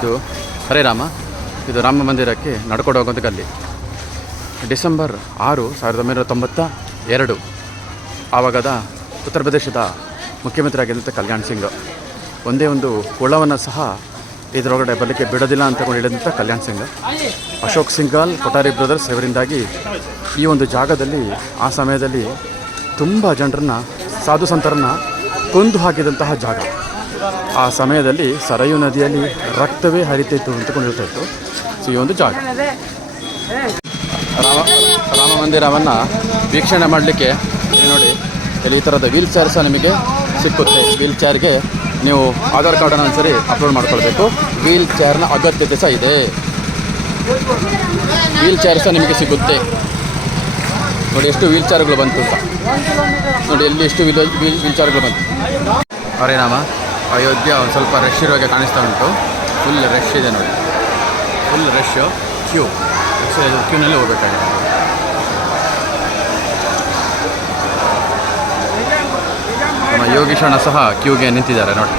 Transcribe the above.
ಇದು ಹರೇ ರಾಮ, ಇದು ರಾಮ ಮಂದಿರಕ್ಕೆ ನಡ್ಕೊಂಡು ಹೋಗುವಂಥ ಗಲ್ಲಿ. ಡಿಸೆಂಬರ್ 6, 1992 ಆವಾಗದ ಉತ್ತರ ಪ್ರದೇಶದ ಮುಖ್ಯಮಂತ್ರಿ ಆಗಿದ್ದಂಥ ಕಲ್ಯಾಣ್ ಸಿಂಗ್ ಒಂದೇ ಒಂದು ಹುಳವನ್ನು ಸಹ ಇದರೊಳಗಡೆ ಬರಲಿಕ್ಕೆ ಬಿಡೋದಿಲ್ಲ ಅಂತ ಹೇಳಿದಂಥ ಕಲ್ಯಾಣ್ ಸಿಂಗ್, ಅಶೋಕ್ ಸಿಂಘಾಲ್, ಕೊಠಾರಿ ಬ್ರದರ್ಸ್ ಇವರಿಂದಾಗಿ ಈ ಒಂದು ಜಾಗದಲ್ಲಿ ಆ ಸಮಯದಲ್ಲಿ ತುಂಬ ಜನರನ್ನು, ಸಾಧು ಸಂತರನ್ನು ಕೊಂದು ಹಾಕಿದಂತಹ ಜಾಗ. ಆ ಸಮಯದಲ್ಲಿ ಸರಯೂ ನದಿಯಲ್ಲಿ ರಕ್ತವೇ ಹರಿತಿತ್ತು ಅಂತಕೊಂಡು ಹೇಳ್ತಾ ಇತ್ತು. ಸೊ ಈ ಒಂದು ಜಾಗ ರಾಮ ಮಂದಿರವನ್ನು ವೀಕ್ಷಣೆ ಮಾಡಲಿಕ್ಕೆ ನೋಡಿ ಇಲ್ಲಿ ಈ ಥರದ ವೀಲ್ ಚೇರ್ ಸಹ ನಿಮಗೆ ಸಿಕ್ಕುತ್ತೆ. ವೀಲ್ ಚೇರ್ಗೆ ನೀವು ಆಧಾರ್ ಕಾರ್ಡನ್ನು ಒಂದ್ಸರಿ ಅಪ್ಲೋಡ್ ಮಾಡ್ಕೊಳ್ಬೇಕು. ವೀಲ್ ಚೇರ್ನ ಅಗತ್ಯತೆ ಸಹ ಇದೆ. ವೀಲ್ ಚೇರ್ ಸಹ ನಿಮಗೆ ಸಿಗುತ್ತೆ. ನೋಡಿ ಎಷ್ಟು ವೀಲ್ ಚೇರ್ಗಳು ಬಂತು ಅಂತ ನೋಡಿ, ಎಲ್ಲಿ ಎಷ್ಟು ವೀಲ್ ಚೇರ್ಗಳು ಬಂತು. ಹರೇ ರಾಮ ಅಯೋಧ್ಯ ಒಂದು ಸ್ವಲ್ಪ ರಶ್ ಇರುವಾಗೆ ಕಾಣಿಸ್ತಾ ಉಂಟು. ಫುಲ್ ರಶ್ ಇದೆ ನೋಡಿ, ಫುಲ್ ರಶ್ಶು. ಕ್ಯೂನಲ್ಲಿ ಹೋಗಬೇಕಾಗಿದೆ. ನಮ್ಮ ಯೋಗೀಶಣ್ಣ ಸಹ ಕ್ಯೂಗೆ ನಿಂತಿದ್ದಾರೆ ನೋಡಿ.